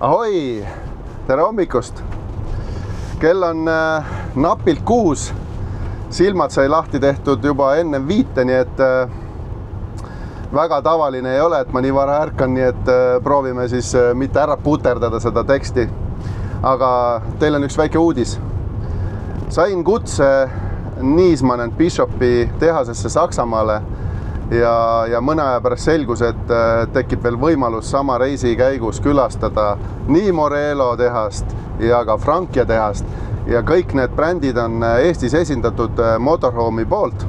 Ahoi, tere hommikust. Kell on napilt 6. Silmad sai lahti tehtud juba enne 5, nii et väga tavaline ei ole, et ma nii vara ärkan, nii et proovime siis mitte ära puterdada seda teksti. Aga teil on üks väike uudis. Sain kutse Niismann & Bischopi tehasesse Saksamaale ja mõne aja pärast selgus, et tekib veel võimalus sama reisi käigus külastada nii Morelo tehast ja ka Frankia tehast ja kõik need brändid on Eestis esindatud Motorhome'i poolt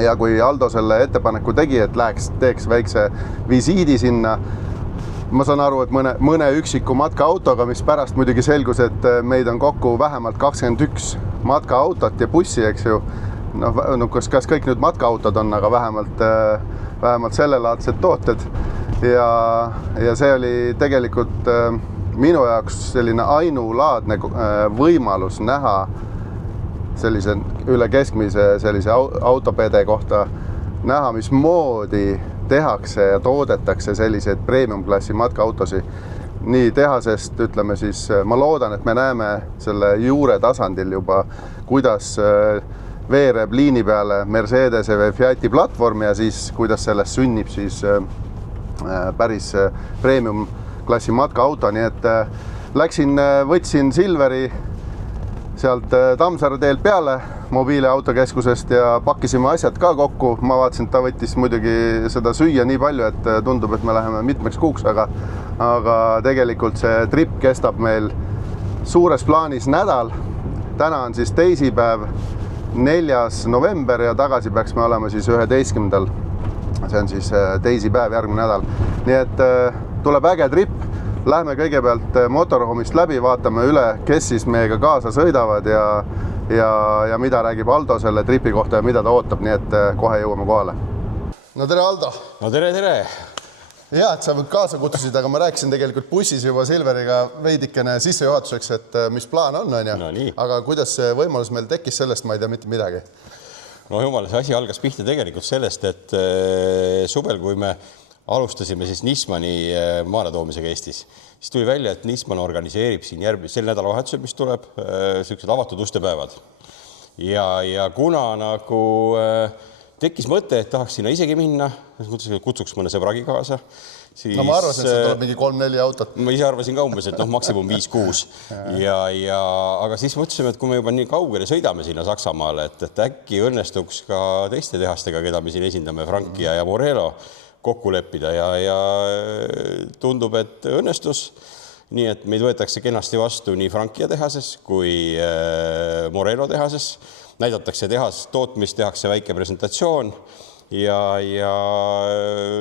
ja kui Aldo selle ettepaneku tegi, et teeks väikse visiidi sinna, ma saan aru, et mõne üksiku matkaautoga, mis pärast muidugi selgus, et meid on kokku vähemalt 21 matkaautot ja bussi, eks ju. No, kas kõik nüüd matkaautod on, aga vähemalt sellelaadsed tooted ja see oli tegelikult minu jaoks selline ainulaadne võimalus näha sellise üle keskmise sellise autopede kohta näha, mismoodi tehakse ja toodetakse selliseid premium-klassi matkaautosi nii tehasest, ütleme siis, ma loodan, et me näeme selle juure tasandil juba, kuidas veereb liini peale Mercedese või Fiati platvorm ja siis kuidas sellest sünnib siis päris premium klassi matkaauto, nii et võtsin Silveri sealt Tammsaare teelt peale mobiiliautokeskusest ja pakkisime asjad ka kokku. Ma vaatasin, et ta võttis muidugi seda süüa nii palju, et tundub, et me läheme mitmeks kuuks, aga tegelikult see trip kestab meil suures plaanis nädal. Täna on siis teisipäev, 4. november ja tagasi peaks me olema siis 11. See on siis teisipäev järgmine nädal. Nii et tuleb äge trip. Lähme kõigepealt Motorhome'ist läbi, vaatame üle, kes siis meiega kaasa sõidavad ja mida räägib Aldo selle tripi kohta ja mida ta ootab, nii et kohe jõuame kohale. No tere, Aldo! No tere! Hea, et sa kaasa kutsusid, aga ma rääkisin tegelikult bussis juba Silveriga veidikene sissejuhatuseks, et mis plaan on ju? No nii. Aga kuidas see võimalus meil tekkis sellest, ma ei tea mitte midagi. No jumal, see asi algas pihta tegelikult sellest, et suvel, kui me alustasime siis Niismanni maale toomisega Eestis, siis tuli välja, et Niismann organiseerib siin sel nädalavahetusel, mis tuleb, sellised avatud ustepäevad. Ja kuna nagu tekkis mõte, et tahaks sinna isegi minna, kutsuks mõne sõbragi kaasa. Siis, no ma arvasin, et see tuleb mingi 3-4 autot. Ma ise arvasin ka umbes, et maksimum 5-6. Aga siis mõtlesime, et kui me juba nii kaugele sõidame sinna Saksamaale, et äkki õnnestuks ka teiste tehastega, keda me siin esindame, Frankia ja Morelo, kokku leppida ja tundub, et õnnestus. Nii et meid võetakse kenasti vastu nii Frankia tehases kui Morelo tehases. Näidatakse tehas, tootmist tehakse väike presentatsioon ja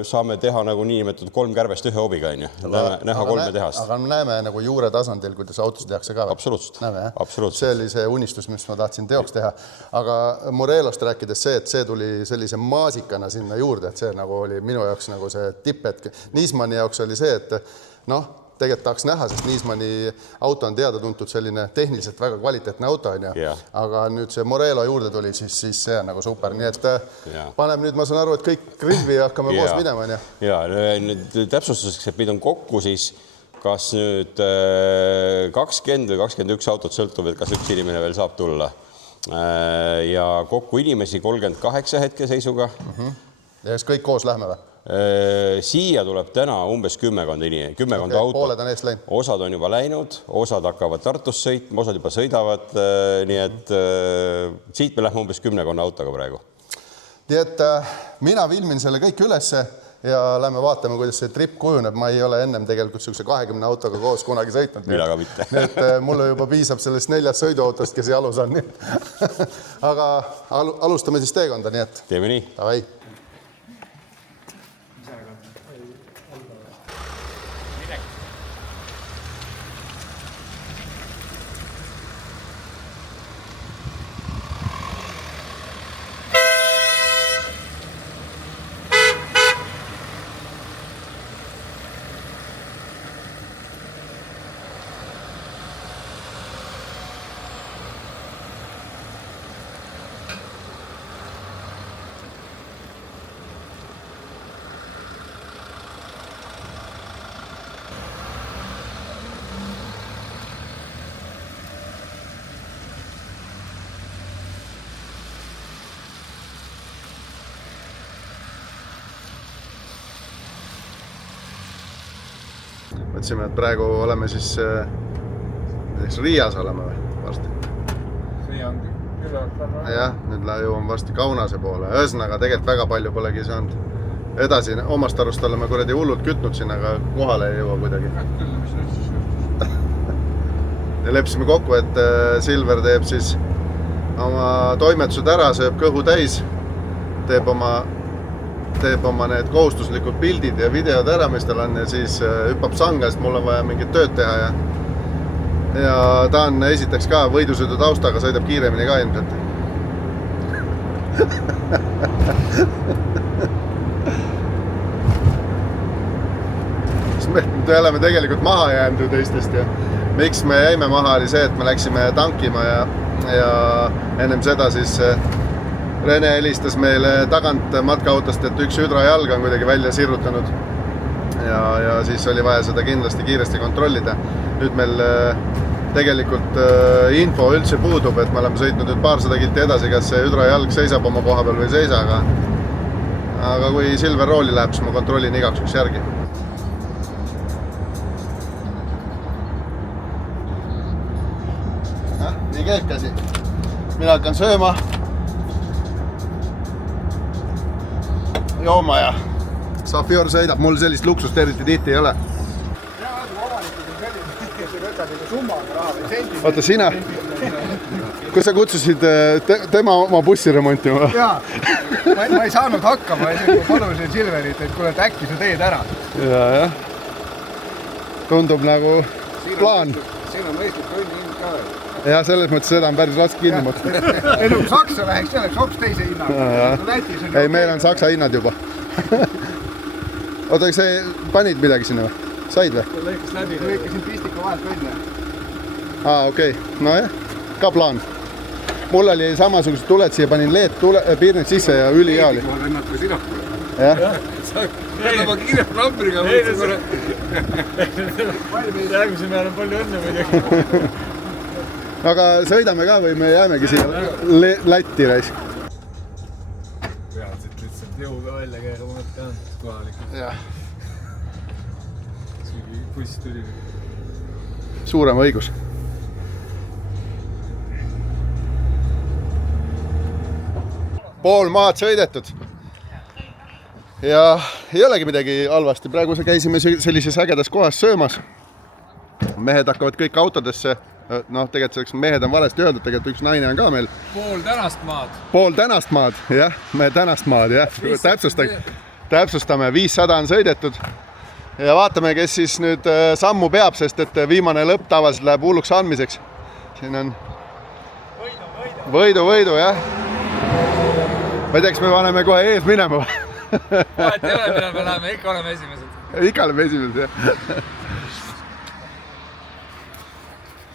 saame teha nagu niinimetatud 3 kärbest ühe hobiga, näha 3 tehast. Aga me näeme nagu juure tasandil, kuidas autos tehakse ka. Absoluutselt. See oli see unistus, mis ma tahtsin teoks teha. Aga Morelost rääkides see, et see tuli sellise maasikana sinna juurde, et see nagu oli minu jaoks nagu see tipphetk. Niismanni jaoks oli see, et tegelikult tahaks näha, sest Niismanni auto on teada tuntud selline tehniliselt väga kvaliteetne auto, aga nüüd see Morelo juurde tuli, siis see on nagu super. Nii et paneme nüüd, ma saan aru, et kõik grilvi ja hakkame koos minema. Ja nüüd täpsustuseks, et meid on kokku siis kas nüüd 20 või 21 autot sõltub, et kas üks inimene veel saab tulla. Ja kokku inimesi 38 hetke seisuga. Ja kas kõik koos lähme või? Siia tuleb täna umbes 10 autot. Pooled on eest läinud. Osad on juba läinud, osad hakkavad Tartus sõitma, osad juba sõidavad, nii et siit me lähme umbes 10 autoga praegu. Nii et mina filmin selle kõik ülesse ja lähme vaatame, kuidas see trip kujuneb. Ma ei ole ennem tegelikult 20 autoga koos kunagi sõitnud. Mina ka mitte. Nii et mulle juba piisab sellest 4 sõiduautost, kes jalus on. Aga alustame siis teekonda, nii et teeme nii. Davai. mõtlesime, et praegu oleme siis Riias oleme või varsti. See on küllalt. Jah, nüüd jõuame varsti Kaunase poole. Ühesõnaga, tegelikult väga palju polegi saanud edasi. Omast arust oleme kuradi hullult kütnud siin, aga kohale ei jõua kuidagi. Ja leppisime kokku, et Silver teeb siis oma toimetused ära, sööb kõhu täis, teeb oma need kohustuslikud pildid ja videod ära, mis tal on ja siis hüppab sanga, sest mul on vaja mingit tööd teha ja ta on esiteks ka võidusõidu taustaga, sõidab kiiremini ka ilmselt. Me oleme tegelikult maha jäänud ju teistest ja miks me jäime maha oli see, et me läksime tankima ja ennem seda siis Rene helistas meile tagant matkaautost, et üks hüdrajalg on kuidagi välja sirrutanud ja siis oli vaja seda kindlasti kiiresti kontrollida. Nüüd meil tegelikult info üldse puudub, et me oleme sõitnud nüüd paarsada kilti edasi, kas see hüdrajalg seisab oma koha peal või ei seisa, aga kui Silver rooli läheb, siis ma kontrollin igaks juhuks järgi. Nii käib käsi. Mina hakkan sööma. Jooma ja Safior sõidab, mul sellist luksust eriti tihti ei ole. Oota, sina? Kui sa kutsusid tema oma bussi remontima? Jaa, ma ei saanud hakkama, ma palusin Silverit, et kuule, et äkki sa teed ära. Jah. Tundub nagu plaan. Siin on mõistlik õnn hind ka veel. Ja selles mõttes seda on päris raske kinni maksta. Ei, no Saksa läheks selleks hops teise hinnaga. Ei, meil on Saksa hinnad juba. Oota, sa panid midagi sinna või? Said või? Lõikas läbi. Lõikasin pistika vahelt välja. Okei. No jah, ka plaan. Mul oli samasugused tuled siia, panin piirnid sisse ja üli hea oli. Ma lennad kui sina. Jah? Jälle ma kiire plambriga mõtlesin korra. Järgmise peale on palju õnne muidugi. Aga sõidame ka või me jäämegi siia Lätti raisk? Pead siit lihtsalt jõuga välja käega mõtka on kohalikult. Jah. Buss tuli. Suurem õigus. Pool maad sõidetud. Ja ei olegi midagi halvasti. Praegu käisime sellises ägedas kohas söömas. Mehed hakkavad kõik autodesse. Noh, tegelikult selleks mehed on valesti öeldud, tegelikult üks naine on ka meil. Pool tänast maad. Pool tänast maad, jah. Me tänast maad, jah. Täpsustame, 500 on sõidetud. Ja vaatame, kes siis nüüd sammu peab, sest et viimane lõpp tavaliselt läheb hulluks andmiseks. Siin on võidu, jah. Ma ei tea, kas me paneme kohe ees minema. Vahet ei ole, mille me läheme, ikka oleme esimesed. Ikka oleme esimesed, jah.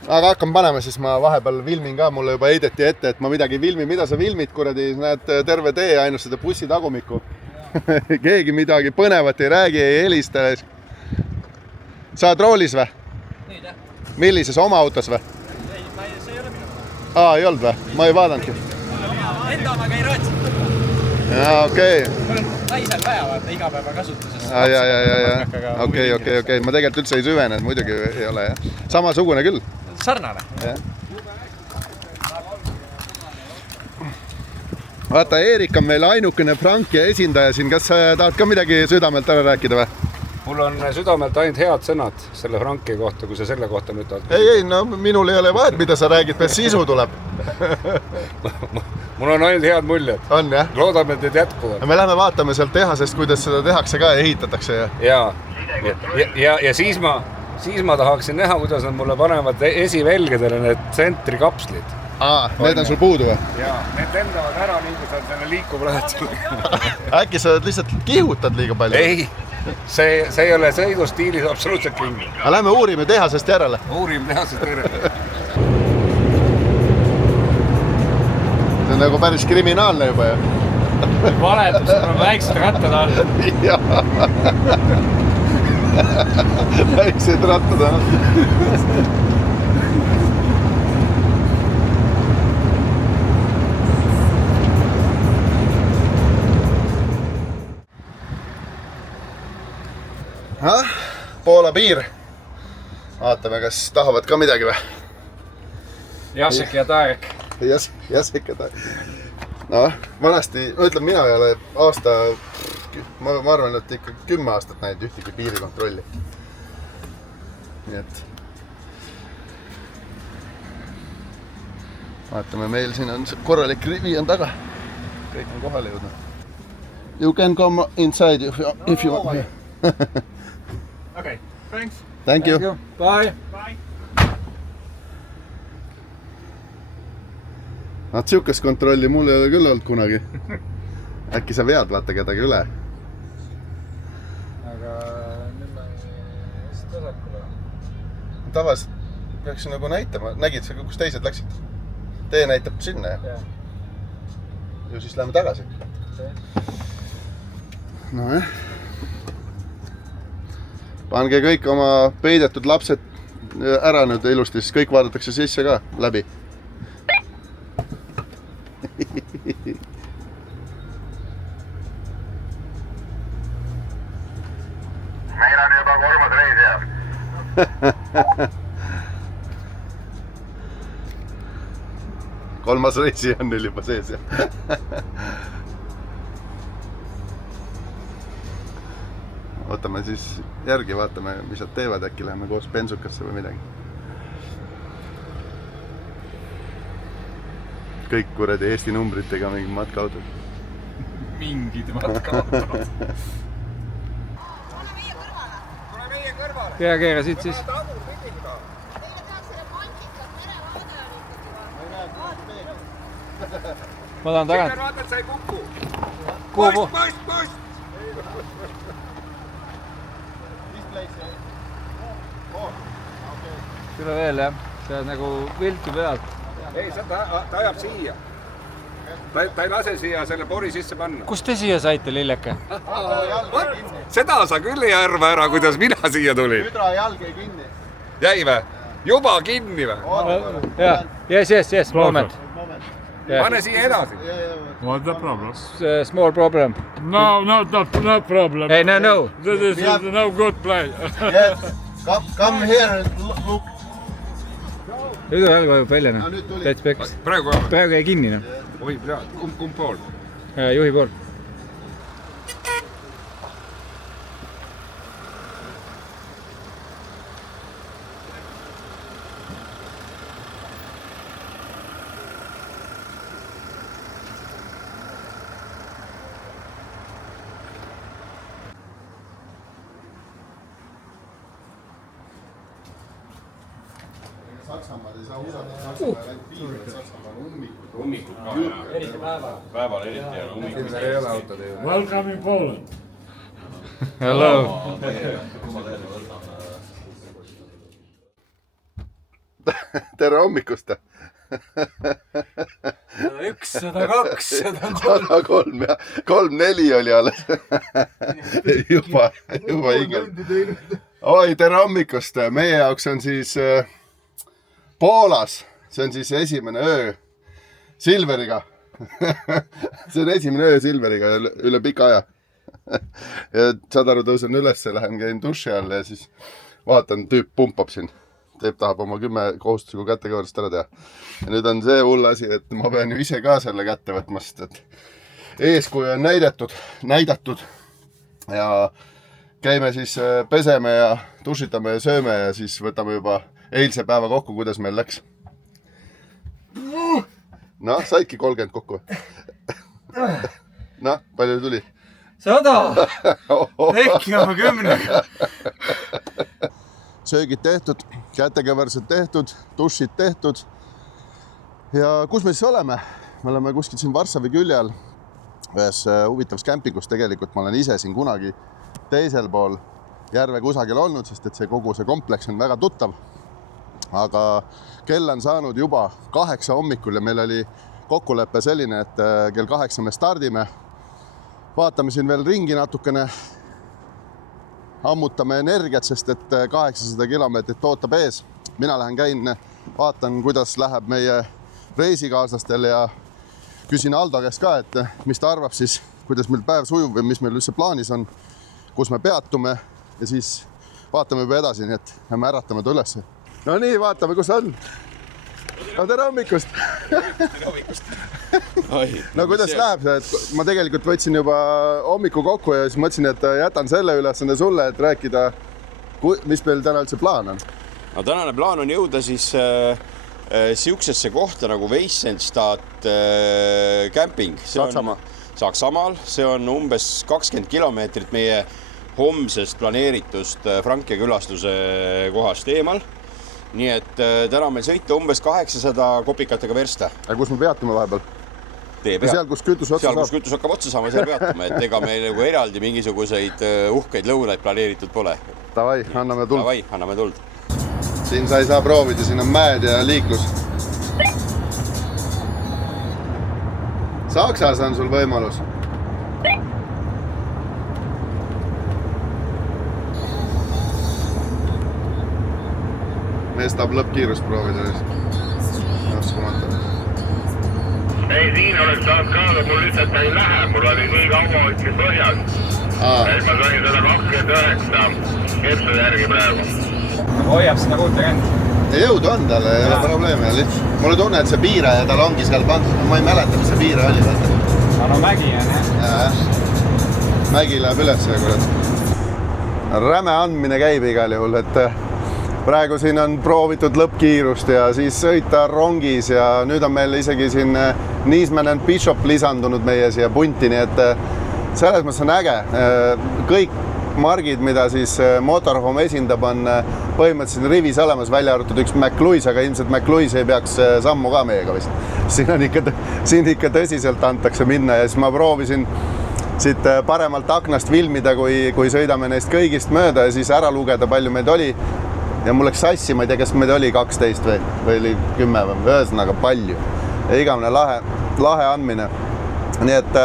Aga hakkame panema, siis ma vahepeal filmin ka, mulle juba heideti ette, et ma midagi filmin. Mida sa filmid, kuradi, näed terve tee ainult seda bussi tagumikku. Keegi midagi põnevat ei räägi, ei helista. Sa oled roolis või? Nii, jah. Millises, oma autos või? Ei, see ei ole minu. Ei olnud või? Ma ei vaadanudki. Enda omaga ei raatsi. Jaa, okei. Naisel vaja vaata igapäeva kasutuses. Okei. Ma tegelikult üldse ei süvenenud, muidugi ei ole, jah. Samasugune küll. Sarnane. Vaata, Eerik on meil ainukene Frankia esindaja siin. Kas sa tahad ka midagi südamelt ära rääkida või? Mul on südamelt ainult head sõnad selle Franki kohta, kui sa selle kohta nüüd tahad. Ei, no minul ei ole vahet, mida sa räägid, peale sisu tuleb. Mul on ainult head muljed. On, jah? Loodame, et need jätkuvad. Me lähme vaatame sealt tehasest, kuidas seda tehakse ka ja ehitatakse. Ja siis ma tahaksin näha, kuidas nad mulle panevad esivelgedele need tsentrikapslid. Need on sul puudu või? Jaa, need lendavad ära nii, kui sa selle liikub lähed. Äkki sa lihtsalt kihutad liiga palju? Ei, see ei ole sõidustiilis absoluutselt kinni. Aga lähme uurime tehasest järele. Uurime tehasest järele. See on nagu päris kriminaalne juba ju. Valetus, kui on väiksed rattad all. Jaa. Väiksed rattad all. Poola piir. vaatame, kas tahavad ka midagi või? Jasek ja Taek. Jasek ja Taek. No, vanasti, ütleme, mina ei ole aasta, ma arvan, et ikka 10 aastat näinud ühtegi piirikontrolli. Nii et vaatame, meil siin on korralik rivi on taga. Kõik on kohale jõudnud. You can come inside if you want. Okay, thanks. Thank you. Bye. Siukest kontrolli mul ei ole küll olnud kunagi. Äkki sa vead vaata kedagi üle? Aga nüüd ma just tasakule. Tavas peaks nagu näitama. Nägid sa, kus teised läksid? Tee näitab sinna. Ja. Ju siis läheme tagasi. No Pange kõik oma peidetud lapsed ära nüüd ilusti, siis kõik vaadatakse sisse ka läbi. Meil on juba 3. reisija. 3. reisi on neil juba sees. Ootame siis järgi, vaatame, mis nad teevad, äkki läheme koos bensukasse või midagi. Kõik kuradi Eesti numbritega mingi matkaautod. Mingid matkaautod. Pea keera siit siis. Ma tahan tagant. Vaata, et sa ei kuku. Kuhu? Post! Küll veel jah. See on nagu viltu pealt. Ei, ta ajab siia. Ta ei lase siia selle pori sisse panna. Kust te siia saite, lilleke? Seda sa küll ei arva ära, kuidas mina siia tulin. Hüdra jalg jäi kinni. Jäi vä? Juba kinni vä? Jah, yes, moment. Pane siia edasi. What's the problem? Small problem. No, not problem. Hey, no. This is no good play. Yes, come here and look. Hüdra jalg vajub välja, No, noh. nüüd tuli. Täits peks. Praegu ka. Praegu jäi kinni, noh. Oi, kumb pool? Juhi pool. Saksamaad ei saa usaldada. Saksamaad ainult piirivad. Saksamaal on ummikud. Ummikud ka, jah. Eriti päeval. Päeval eriti ja ummikud. Meil ei ole autod ju. Welcome in Poland. Hello. Tere hommikust! 101, 102, 103 ja 3-4 oli alles. juba ingel. Oi, tere hommikust! Meie jaoks on siis Poolas. See on siis esimene öö Silveriga. See on esimene öö Silveriga üle pika aja. Ja saad aru, tõusen üles, lähen käin duši all ja siis vaatan, tüüp pumpab siin. Teeb tahab oma 10 kohustuslikku kätekõverust ära teha. Ja nüüd on see hull asi, et ma pean ju ise ka selle kätte võtmast, et eeskuju on näidatud ja käime siis peseme ja dušitame ja sööme ja siis võtame juba eilse päeva kokku, kuidas meil läks. Noh, saidki 30 kokku. Noh, palju tuli? 100! Äkki oma 10! Söögid tehtud, kätekõversed tehtud, dušid tehtud. Ja kus me siis oleme? Me oleme kuskil siin Varssavi külje all ühes huvitavas kämpikus. Tegelikult ma olen ise siin kunagi teisel pool järve kusagil olnud, sest et kogu see kompleks on väga tuttav. Aga kell on saanud juba 8 hommikul ja meil oli kokkulepe selline, et kell 8 me stardime. Vaatame siin veel ringi natukene. Ammutame energiat, sest et 800 kilomeetrit ootab ees. Mina lähen käin, vaatan, kuidas läheb meie reisikaaslastel ja küsin Aldo käest ka, et mis ta arvab siis, kuidas meil päev sujub või mis meil üldse plaanis on, kus me peatume ja siis vaatame juba edasi, nii et me äratame ta üles. No nii, vaatame, kus on. No tere hommikust! No kuidas läheb see, et ma tegelikult võtsin juba hommiku kokku ja siis mõtlesin, et jätan selle ülesande sulle, et rääkida, mis meil täna üldse plaan on. No tänane plaan on jõuda siis siuksesse kohta nagu Weissenstadt camping. Saksamaal. See on umbes 20 kilomeetrit meie homsest planeeritust Frankia külastuse kohast eemal. Nii et täna meil sõita umbes 800 kopikatega versta. Ja kus me peatume vahepeal? Seal, kus kütus otsa saab. Seal, kus kütus hakkab otsa saama, seal peatume. Et ega meil nagu eraldi mingisuguseid uhkeid lõunaid planeeritud pole. Davai, anname tuld. Davai, anname tuld. Siin sa ei saa proovida, siin on mäed ja liiklus. Saksas on sul võimalus. Mees tahab lõppkiirust proovida. Ei, siin oleks saanud ka, aga mul lihtsalt ei lähe. Mul oli nii kaua otsin põhjas. Et ma sain seda 29 kepsu järgi praegu. Hoiab seda kuute känd. Jõudu on talle, ei ole probleemi. Mulle tunne, et see piire ja tal ongi seal pandud. Ma ei mäleta, mis see piire oli. No mägi on, jah. Mägi läheb üles, kurat. Räme andmine käib igal juhul, et praegu siin on proovitud lõppkiirust ja siis sõita rongis ja nüüd on meil isegi siin Niisman and Bishop lisandunud meie siia punti, nii et selles mõttes on äge. Kõik margid, mida siis Motorhome esindab, on põhimõtteliselt rivis olemas, välja arvatud üks McLuis, aga ilmselt McLuis ei peaks sammu ka meiega vist. Siin ikka tõsiselt antakse minna ja siis ma proovisin siit paremalt aknast filmida, kui sõidame neist kõigist mööda ja siis ära lugeda, palju meid oli. Ja mul läks sassi, ma ei tea, kas meid oli 12 või oli 10 või ühesõnaga palju. Ja igamine lahe andmine. Nii et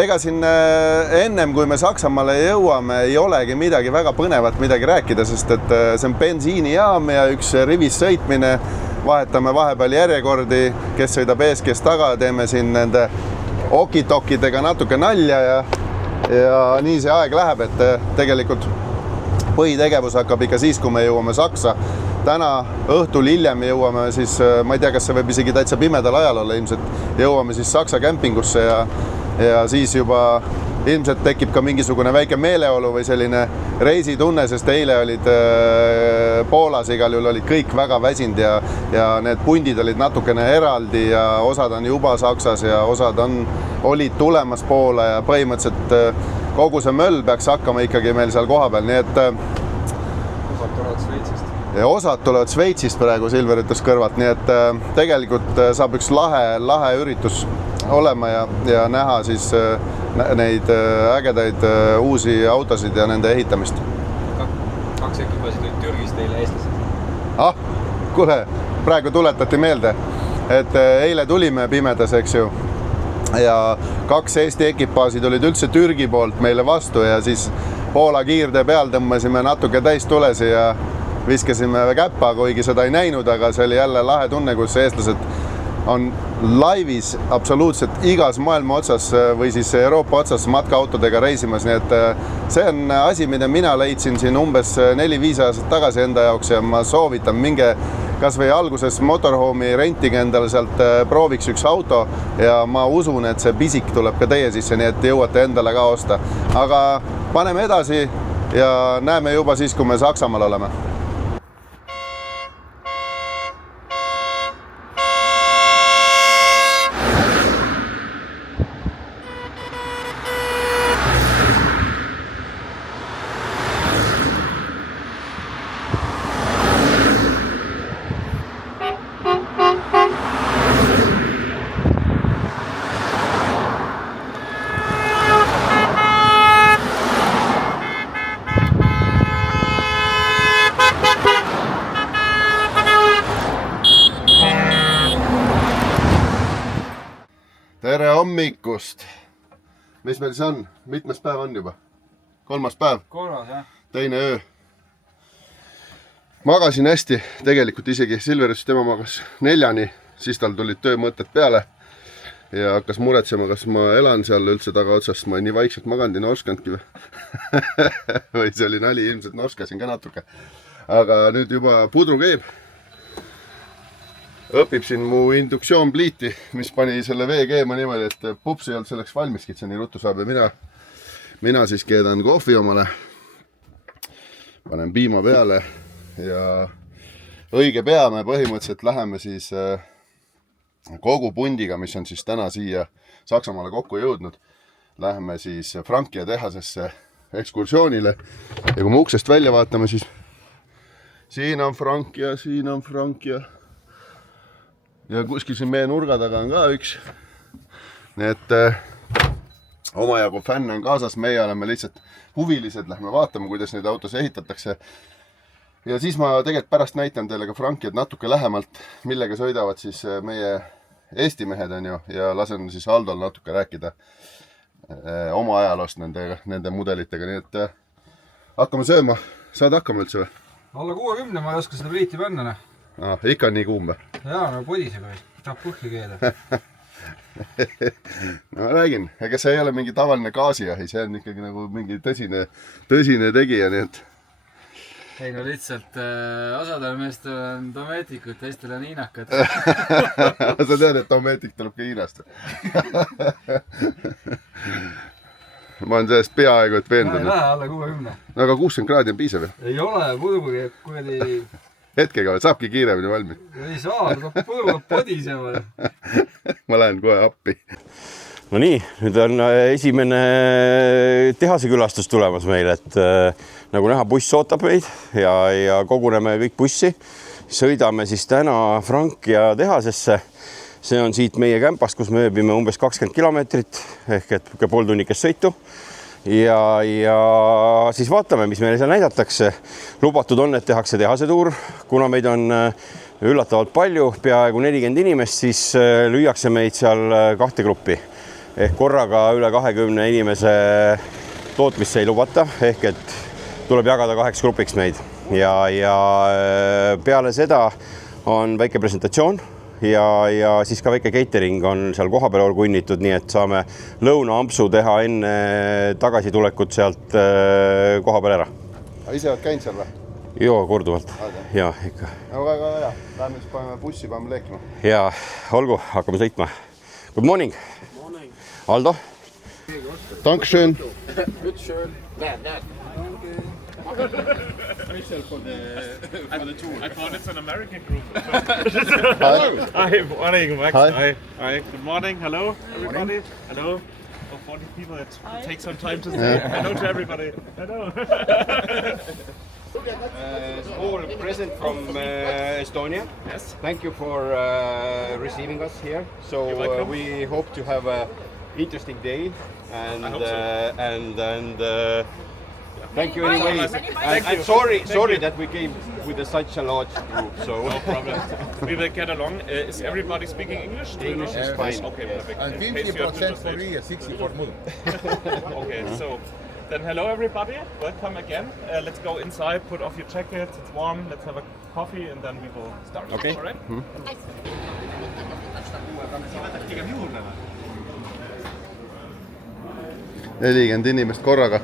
ega siin ennem, kui me Saksamaale jõuame, ei olegi midagi väga põnevat midagi rääkida, sest et see on bensiinijaam ja üks rivis sõitmine. Vahetame vahepeal järjekordi, kes sõidab ees, kes taga, teeme siin nende okitokidega natuke nalja ja nii see aeg läheb, et tegelikult põhitegevus hakkab ikka siis, kui me jõuame Saksa. Täna õhtul hiljem jõuame siis, ma ei tea, kas see võib isegi täitsa pimedal ajal olla, ilmselt jõuame siis Saksa kämpingusse ja siis juba ilmselt tekib ka mingisugune väike meeleolu või selline reisitunne, sest eile olid Poolas, igal juhul olid kõik väga väsinud ja need pundid olid natukene eraldi ja osad on juba Saksas ja osad olid tulemas Poola ja põhimõtteliselt kogu see möll peaks hakkama ikkagi meil seal koha peal, nii et osad tulevad Sveitsist praegu Silver ütles kõrvalt, nii et tegelikult saab üks lahe üritus olema ja näha siis neid ägedaid uusi autosid ja nende ehitamist. 2 ekipasid olid Türgist eile eestlased. Kuule, praegu tuletati meelde, et eile tulime pimedas, eks ju. Ja 2 Eesti ekipaasid olid üldse Türgi poolt meile vastu ja siis Poola kiirde peal tõmbasime natuke täis tulesi ja viskasime käppa, kuigi seda ei näinud, aga see oli jälle lahe tunne, kus eestlased on laivis absoluutselt igas maailma otsas või siis Euroopa otsas matkaautodega reisimas, nii et see on asi, mida mina leidsin siin umbes 4-5 aastat tagasi enda jaoks ja ma soovitan minge kas või alguses Motorhome'i rentige endale sealt prooviks üks auto ja ma usun, et see pisik tuleb ka teie sisse, nii et jõuate endale ka osta. Aga paneme edasi ja näeme juba siis, kui me Saksamaal oleme. Tere hommikust! Mis meil see on? Mitmes päev on juba? 3. päev? 3, jah. Teine öö. Magasin hästi, tegelikult isegi Silver ütles, tema magas 4-ni, siis tal tulid töömõtted peale. ja hakkas muretsema, kas ma elan seal üldse tagaotsast, ma nii vaikselt maganud ei norskanudki või see oli nali, ilmselt norskasin ka natuke. Aga nüüd juba pudru käib. Õpib siin mu induktsioonpliiti, mis pani selle vee keema niimoodi, et pups ei olnud selleks valmiski, et see nii ruttu saab ja mina siis keedan kohvi omale. Panen piima peale ja õige pea me põhimõtteliselt läheme siis kogu pundiga, mis on siis täna siia Saksamaale kokku jõudnud. Läheme siis Frankia tehasesse ekskursioonile ja kui me uksest välja vaatame, siis siin on Frankia, siin on Frankia. Ja kuskil siin meie nurga taga on ka üks. Nii et omajagu fänn on kaasas, meie oleme lihtsalt huvilised, lähme vaatame, kuidas neid autos ehitatakse. Ja siis ma tegelikult pärast näitan teile ka Frankiad natuke lähemalt, millega sõidavad siis meie Eesti mehed on ju ja lasen siis Aldol natuke rääkida oma ajaloost nende mudelitega, nii et hakkame sööma. Saad hakkama üldse või? Alla 60 ma ei oska seda pliiti panna. Ikka on nii kuum või? Jaa, no podiseb või. Tahab põhli keeda. No räägin, ega see ei ole mingi tavaline gaasijahi, see on ikkagi nagu mingi tõsine tegija, nii et... Ei no lihtsalt osadel meestel on domeetikud, teistel on hiinakad. Sa tead, et domeetik tuleb ka Hiinast. Ma olen sellest peaaegu, et veendunud. Ei lähe alla 60. No aga 60 kraadi on piisav. Ei ole, muidugi, kui Hetkega saabki kiiremini valmis. ei saa, pudu podisema. Ma lähen kohe appi. No nii, nüüd on esimene tehase külastus tulemas meil, et nagu näha, buss ootab meid ja koguneme kõik bussi. Sõidame siis täna Frankia tehasesse. See on siit meie kämpast, kus me ööbime umbes 20 kilomeetrit ehk et pool tunnikest sõitu. Ja siis vaatame, mis meile seal näidatakse. Lubatud on, et tehakse tehasetuur. Kuna meid on üllatavalt palju, peaaegu 40 inimest, siis lüüakse meid seal kahte gruppi. Ehk korraga üle 20 inimese tootmisse ei lubata, ehk et tuleb jagada 2 grupiks meid. Ja peale seda on väike presentatsioon ja siis ka väike catering on seal kohapeal kunnitud, nii et saame lõunaampsu teha enne tagasitulekut sealt kohapeal ära. Ise oled käinud seal või? Joo, korduvalt. Ja, ikka. No väga hea. Lähme siis paneme bussi, paneme leekma. Ja, olgu, hakkame sõitma. Good morning. Aldo. Dankeschön. Good shirt. That. Special for the tour. I thought it's an American group. Hi. Morning, Max. Hi. Hi. Good morning. Hello, everybody. Hello. Oh, 40 people. It takes some time to say hello to everybody. Hello. Small present from Estonia. Yes. Thank you for receiving us here. So You're welcome. we hope to have an interesting day and I hope so. Thank you anyway. I'm sorry that we came with such a large group. So No problem. We will get along. Is everybody speaking English? Do you English know? is fine. Okay, perfect. And In case you have to 50% for translate. me and 60% for me. Okay, so then hello everybody. Welcome again. Let's go inside. Put off your jackets. It's warm. Let's have a coffee and then we will start. Okay. All right? 40 inimest korraga.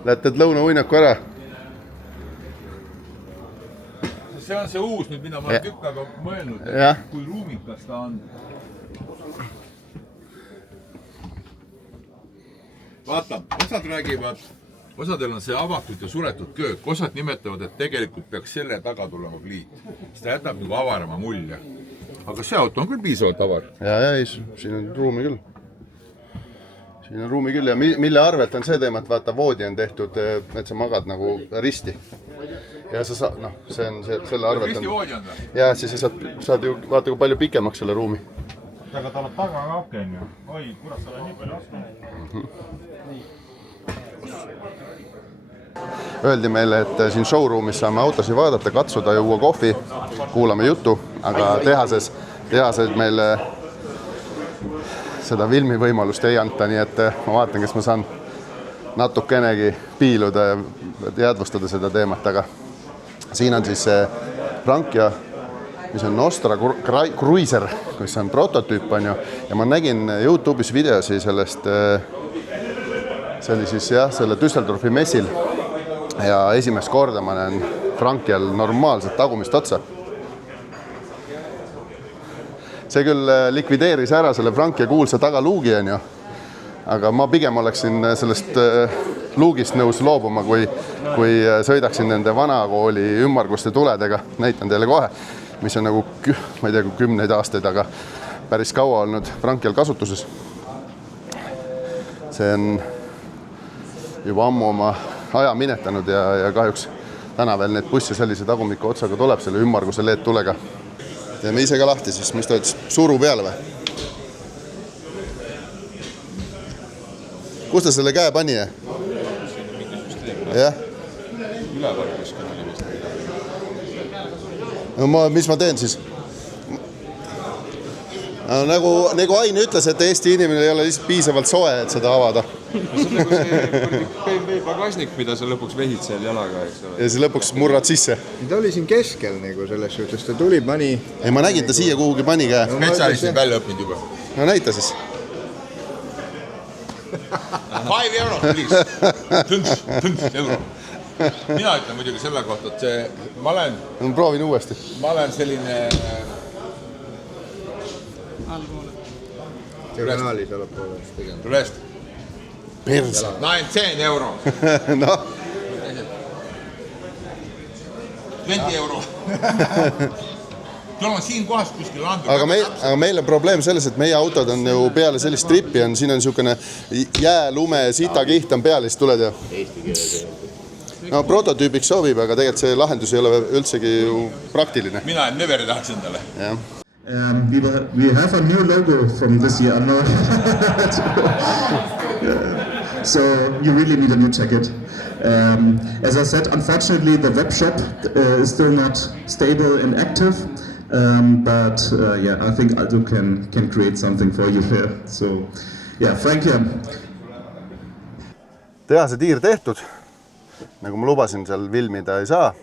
Lähed lõunauinnaku ära. See on see uus nüüd, mida ma olen tükk aega mõelnud, Jah. kui ruumikas ta on. Vaata, osad räägivad, osadel on see avatud ja suletud köök, osad nimetavad, et tegelikult peaks selle taga tulema pliit. Seda jätab nagu avarama mulje. Aga see auto on küll piisavalt avar. Ja, siin on ruumi küll. Siin on ruumi küll ja mille arvelt on see teema, et vaata, voodi on tehtud, et sa magad nagu risti. Ja sa saad, noh, see on selle arvelt Risti voodi on ta? Ja siis sa saad ju, vaata, kui palju pikemaks selle ruumi. Aga ta oled taga ka aken ju. Oi, kurat, sa oled nii palju aken. Öeldi meile, et siin showroomis saame autosid vaadata, katsuda, juua kohvi, kuulame juttu, aga tehases meile seda filmi võimalust ei anta, nii et ma vaatan, kas ma saan natukenegi piiluda ja jäädvustada seda teemat, aga siin on siis Frankia mis on Nostra Cruiser, mis on prototüüp, on ju. Ja ma nägin YouTube'is videosi sellest, see oli siis jah, selle Düsseldorfi messil. Ja esimest korda ma näen Frankial normaalselt tagumist otsa. See küll likvideeris ära selle Frankia kuulsa tagaluugi, on ju. Aga ma pigem oleksin sellest luugist nõus loobuma, kui sõidaksin nende vanakooli ümmarguste tuledega. Näitan teile kohe, mis on nagu, ma ei tea, 10 aastaid, aga päris kaua olnud Frankial kasutuses. See on juba ammu oma aja minetanud ja kahjuks täna veel need busse sellise tagumiku otsaga tuleb selle ümmarguse LED-tulega. Teeme ise ka lahti siis, mis ta ütles, suru peale või? Kus ta selle käe pani? Jah? Üleval kuskil oli vist. No mis ma teen siis? Nagu Ain ütles, et Eesti inimene ei ole lihtsalt piisavalt soe, et seda avada. See on nagu see BMW pagasnik, mida sa lõpuks vehid seal jalaga, eks ole. Ja siis lõpuks murrad sisse. Ta oli siin keskel nagu selles suhtes, ta tuli, pani... Ei, ma nägin, ta siia kuhugi pani käe. Spetsialistid välja õppinud juba. No näita siis. 5 euro, please. Tõns euro. Mina ütlen muidugi selle kohta, et see... Ma proovin uuesti. Ma olen selline... Diagonaalis allapoole. Tulest. Perse. 10 euro. No. 20 euro. Tul on siin kohas kuskil landu. Aga meil on probleem selles, et meie autod on ju peale sellist trippi on, siin on niisugune jää, lume, sita kiht on peale, siis tuled ju. Eesti keeles. No prototüübiks sobib, aga tegelikult see lahendus ei ole üldsegi ju praktiline. Mina neveri tahaks endale. Jah. We have a new logo from this year. So you really need a new jacket. As I said, unfortunately, the web shop is still not stable and active. But yeah, I think Aldo can create something for you here. So yeah, Frankie. Tehase tiir tehtud. Nagu ma lubasin, seal vilmida ei saa.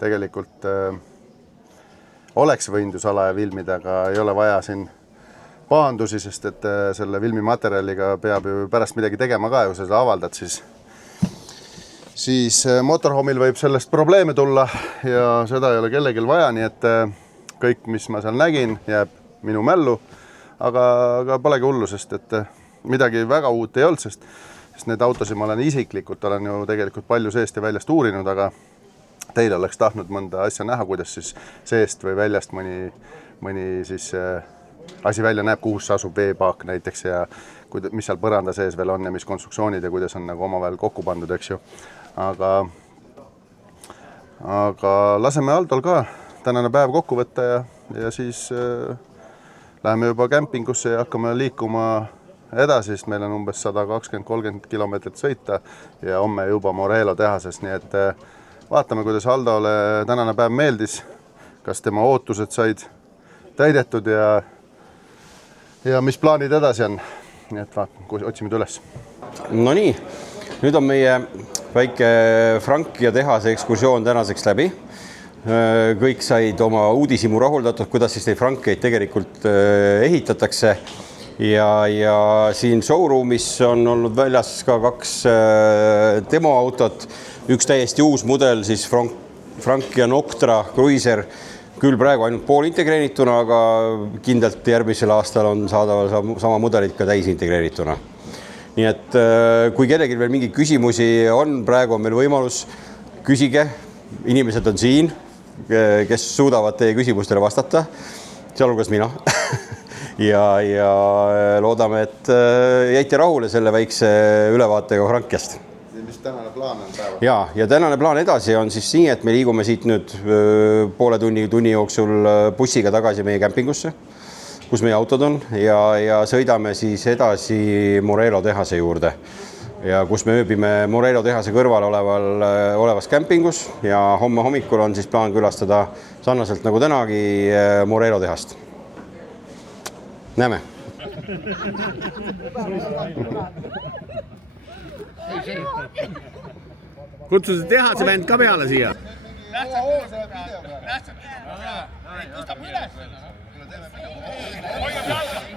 Tegelikult oleks võinud ju salaja vilmida, aga ei ole vaja siin paandusi, sest et selle vilmimaterjaliga peab ju pärast midagi tegema ka, kui sa seda avaldad, siis motorhomil võib sellest probleeme tulla ja seda ei ole kellelgi vaja, nii et kõik, mis ma seal nägin, jääb minu mällu, aga polegi hullu, sest et midagi väga uut ei olnud, sest need autosid ma olen isiklikult, olen ju tegelikult palju seest ja väljast uurinud, aga teil oleks tahtnud mõnda asja näha, kuidas siis seest või väljast mõni siis asi välja näeb, kuhus asub veepaak näiteks ja mis seal põranda sees veel on ja mis konstruktsioonid ja kuidas on nagu omavahel kokku pandud, eks ju. Aga laseme Aldol ka tänane päev kokku võtta ja siis läheme juba kämpingusse ja hakkame liikuma edasi, sest meil on umbes 120-30 kilomeetrit sõita ja homme juba Morello tehases, nii et vaatame, kuidas Aldole tänane päev meeldis, kas tema ootused said täidetud ja mis plaanid edasi on. Nii et vaatame, otsime üles. No nii, nüüd on meie väike Frankia tehase ekskursioon tänaseks läbi. Kõik said oma uudishimu rahuldatud, kuidas siis neid Frankiaid tegelikult ehitatakse. Ja siin showroomis on olnud väljas ka 2 demoautot. Üks täiesti uus mudel, siis Frankia Nostra Cruiser, küll praegu ainult pool integreerituna, aga kindlalt järgmisel aastal on saadaval sama mudelid ka täis integreerituna. Nii et kui kellelgi veel mingi küsimusi on, praegu on meil võimalus, küsige, inimesed on siin, kes suudavad teie küsimustele vastata, sealhulgas mina. ja loodame, et jäite rahule selle väikse ülevaatega Frankiast. Mis tänane plaan on päeval? Ja tänane plaan edasi on siis nii, et me liigume siit nüüd poole tunni jooksul bussiga tagasi meie kämpingusse, kus meie autod on ja sõidame siis edasi Morello tehase juurde. Ja kus me ööbime Morello tehase kõrval olevas kämpingus ja homme hommikul on siis plaan külastada sarnaselt nagu tänagi Morello tehast. Näeme! Kutsusid tehase vend ka peale siia? tõstab üles. Hoiab jalga.